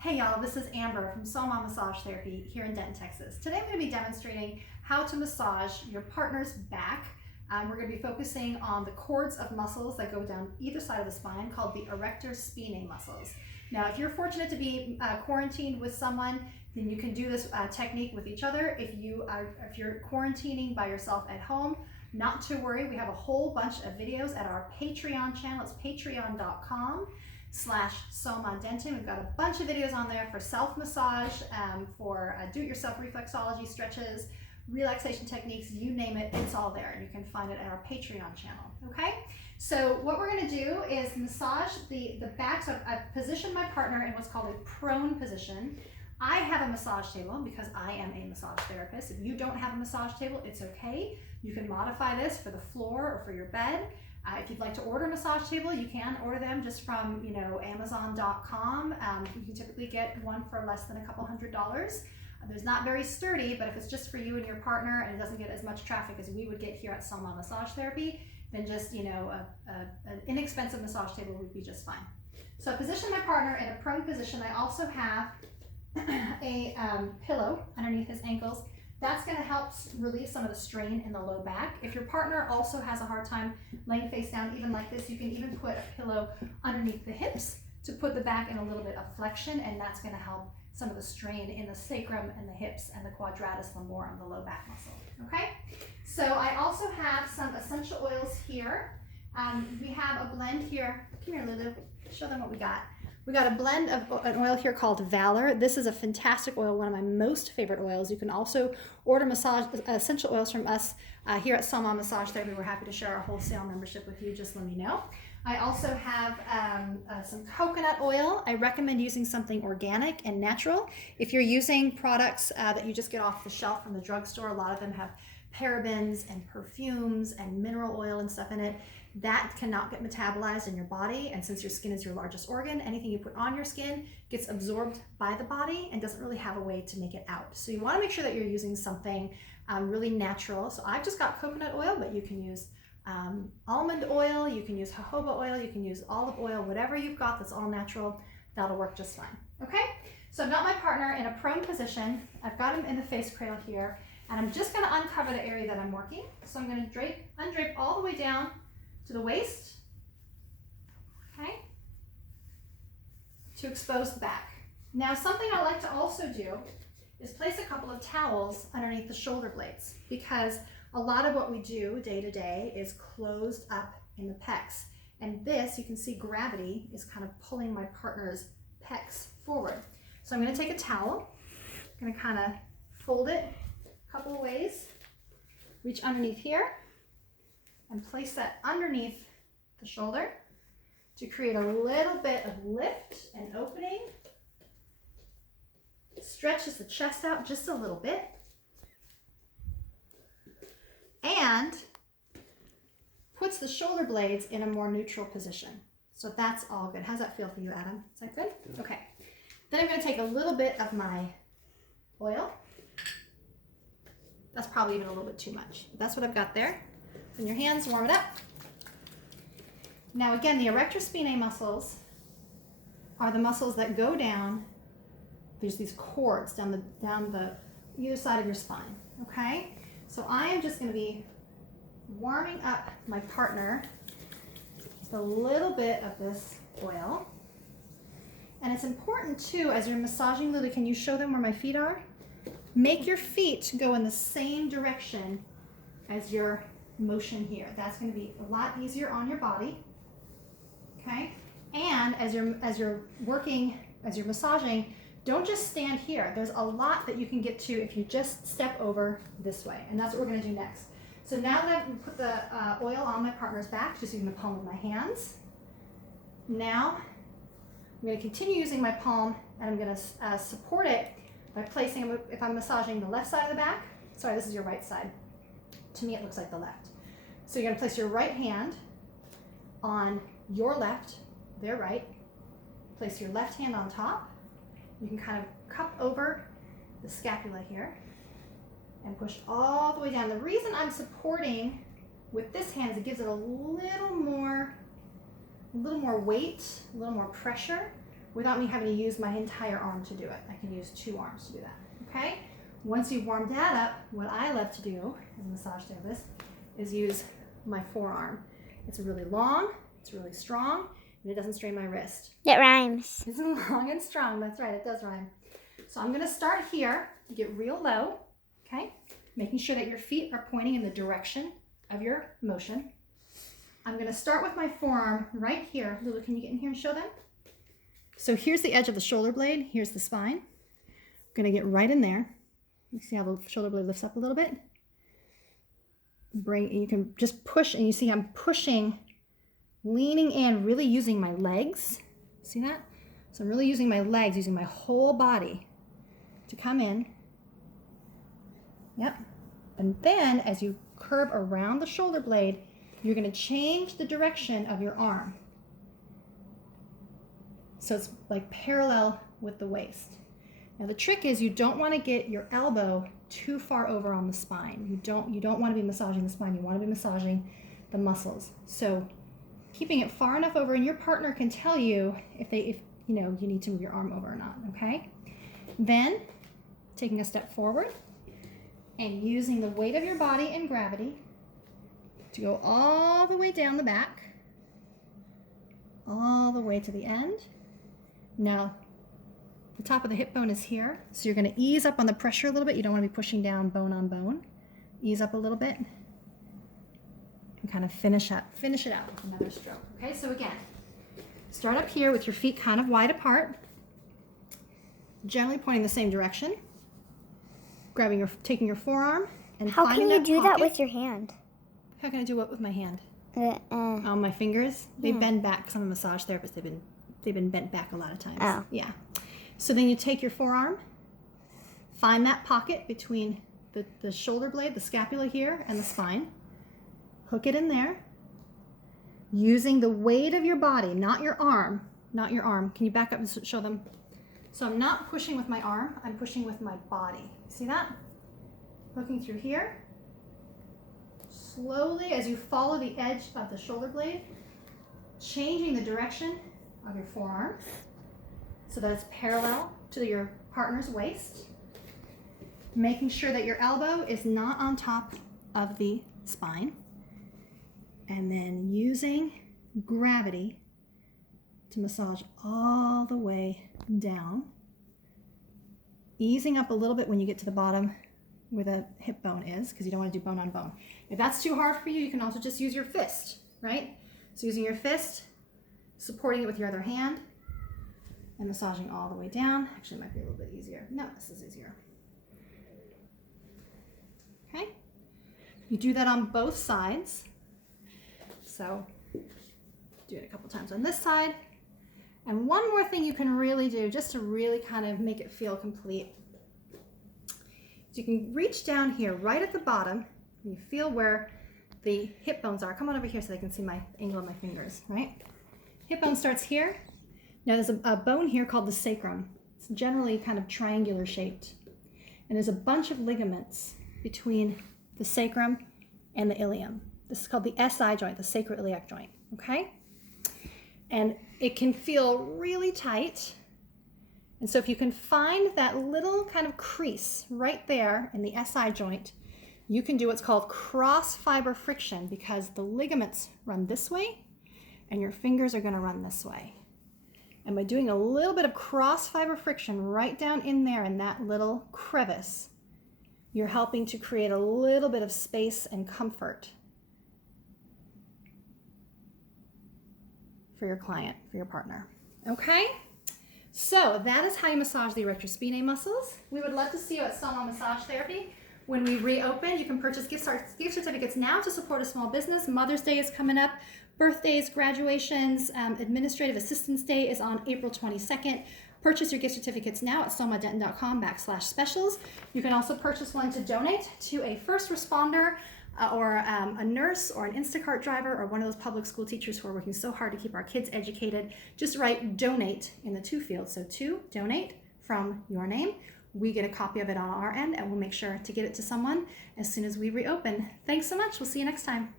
Hey y'all, this is Amber from Soma Massage Therapy here in Denton, Texas. Today I'm going to be demonstrating how to massage your partner's back. We're going to be focusing on the cords of muscles that go down either side of the spine called the erector spinae muscles. Now, if you're fortunate to be quarantined with someone, then you can do this technique with each other. If you're quarantining by yourself at home, not to worry. We have a whole bunch of videos at our Patreon channel. It's patreon.com/Soma Denton. We've got a bunch of videos on there for self-massage, for do-it-yourself reflexology stretches, relaxation techniques, you name it, it's all there. You can find it at our Patreon channel, okay? So what we're gonna do is massage the back. So I've positioned my partner in what's called a prone position. I have a massage table because I am a massage therapist. If you don't have a massage table, it's okay. You can modify this for the floor or for your bed. If you'd like to order a massage table, you can order them just from, Amazon.com. You can typically get one for less than a couple $100s. There's not very sturdy, but if it's just for you and your partner and it doesn't get as much traffic as we would get here at Soma Massage Therapy, then just, an inexpensive massage table would be just fine. So I position my partner in a prone position. I also have a pillow underneath his ankles. That's going to help relieve some of the strain in the low back. If your partner also has a hard time laying face down, even like this, you can even put a pillow underneath the hips to put the back in a little bit of flexion, and that's going to help some of the strain in the sacrum and the hips and the quadratus lumborum, the low back muscle. Okay, so I also have some essential oils here. We have a blend here. Come here, Lulu. Show them what we got. We got a blend of an oil here called Valor. This is a fantastic oil, one of my most favorite oils. You can also order massage essential oils from us here at Soma Massage Therapy. We're happy to share our wholesale membership with you. Just let me know. I also have some coconut oil. I recommend using something organic and natural. If you're using products that you just get off the shelf from the drugstore, a lot of them have parabens and perfumes and mineral oil and stuff in it. That cannot get metabolized in your body, and since your skin is your largest organ, anything you put on your skin gets absorbed by the body and doesn't really have a way to make it out. So you want to make sure that you're using something really natural. So I've just got coconut oil, but you can use almond oil, you can use jojoba oil, you can use olive oil, whatever you've got that's all natural, that'll work just fine. Okay, so I've got my partner in a prone position. I've got him in the face cradle here, and I'm just going to uncover the area that I'm working. So I'm going to undrape all the way down to the waist, okay, to expose the back. Now, something I like to also do is place a couple of towels underneath the shoulder blades, because a lot of what we do day to day is closed up in the pecs. And this, you can see gravity is kind of pulling my partner's pecs forward. So I'm going to take a towel, I'm going to kind of fold it a couple of ways, reach underneath here, and place that underneath the shoulder to create a little bit of lift and opening. Stretches the chest out just a little bit. And puts the shoulder blades in a more neutral position. So that's all good. How's that feel for you, Adam? Is that good? Okay. Then I'm going to take a little bit of my oil. That's probably even a little bit too much, but that's what I've got there. In your hands, warm it up. Now again, the erector spinae muscles are the muscles that go down. There's these cords down the either side of your spine, okay? So I am just going to be warming up my partner with a little bit of this oil. And it's important too, as you're massaging, Lily, can you show them where my feet are? Make your feet go in the same direction as your motion here. That's going to be a lot easier on your body, okay? And as you're working, as you're massaging, don't just stand here. There's a lot that you can get to if you just step over this way, and that's what we're going to do next. So now that I've put the oil on my partner's back, just using the palm of my hands, now I'm going to continue using my palm, and I'm going to support it by placing, if I'm massaging the left side of the back, sorry, this is your right side. To me, it looks like the left. So you're going to place your right hand on your left, their right. Place your left hand on top. You can kind of cup over the scapula here and push all the way down. The reason I'm supporting with this hand is it gives it a little more weight, a little more pressure, without me having to use my entire arm to do it. I can use 2 arms to do that, okay? Once you've warmed that up, what I love to do as a massage therapist is use my forearm. It's really long, it's really strong, and it doesn't strain my wrist. It rhymes. It's long and strong, that's right, it does rhyme. So I'm gonna start here, get real low, okay? Making sure that your feet are pointing in the direction of your motion. I'm gonna start with my forearm right here. Lulu, can you get in here and show them? So here's the edge of the shoulder blade, here's the spine. I'm gonna get right in there. You see how the shoulder blade lifts up a little bit? You can just push, and you see I'm pushing, leaning in, really using my legs. See that? So I'm really using my legs, using my whole body to come in. Yep. And then as you curve around the shoulder blade, you're going to change the direction of your arm. So it's like parallel with the waist. Now the trick is you don't want to get your elbow too far over on the spine. You don't want to be massaging the spine. You want to be massaging the muscles. So keeping it far enough over, and your partner can tell you if you know you need to move your arm over or not, okay? Then taking a step forward and using the weight of your body and gravity to go all the way down the back, all the way to the end. Now, the top of the hip bone is here, so you're going to ease up on the pressure a little bit. You don't want to be pushing down bone on bone. Ease up a little bit and kind of finish it out with another stroke. Okay, so again, start up here with your feet kind of wide apart, generally pointing the same direction. Taking your forearm and how finding can you do pocket. that with your hand? How can I do what with my hand? On my fingers. They bend back, because I'm a massage therapist. They've been bent back a lot of times. Oh. Yeah. So then you take your forearm, find that pocket between the shoulder blade, the scapula here, and the spine. Hook it in there. Using the weight of your body, not your arm. Not your arm. Can you back up and show them? So I'm not pushing with my arm, I'm pushing with my body. See that? Hooking through here. Slowly, as you follow the edge of the shoulder blade, changing the direction of your forearm so that it's parallel to your partner's waist. Making sure that your elbow is not on top of the spine. And then using gravity to massage all the way down. Easing up a little bit when you get to the bottom where the hip bone is, because you don't want to do bone on bone. If that's too hard for you, you can also just use your fist, right? So using your fist, supporting it with your other hand, and massaging all the way down. Actually, it might be a little bit easier. No, this is easier. Okay? You do that on both sides. So do it a couple times on this side. And one more thing you can really do, just to really kind of make it feel complete, is you can reach down here right at the bottom. You feel where the hip bones are. Come on over here so they can see my angle of my fingers, right? Hip bone starts here. Now there's a bone here called the sacrum. It's generally kind of triangular shaped. And there's a bunch of ligaments between the sacrum and the ilium. This is called the SI joint, the sacroiliac joint, okay? And it can feel really tight. And so if you can find that little kind of crease right there in the SI joint, you can do what's called cross fiber friction, because the ligaments run this way and your fingers are going to run this way. And by doing a little bit of cross fiber friction right down in there in that little crevice, you're helping to create a little bit of space and comfort for your client, for your partner. Okay? So that is how you massage the erector spinae muscles. We would love to see you at Soma Massage Therapy. When we reopen, you can purchase gift certificates now to support a small business. Mother's Day is coming up. Birthdays, graduations, Administrative Assistance Day is on April 22nd. Purchase your gift certificates now at somadenton.com/specials. You can also purchase one to donate to a first responder or a nurse or an Instacart driver or one of those public school teachers who are working so hard to keep our kids educated. Just write donate in the to field. So to donate from your name. We get a copy of it on our end and we'll make sure to get it to someone as soon as we reopen. Thanks so much. We'll see you next time.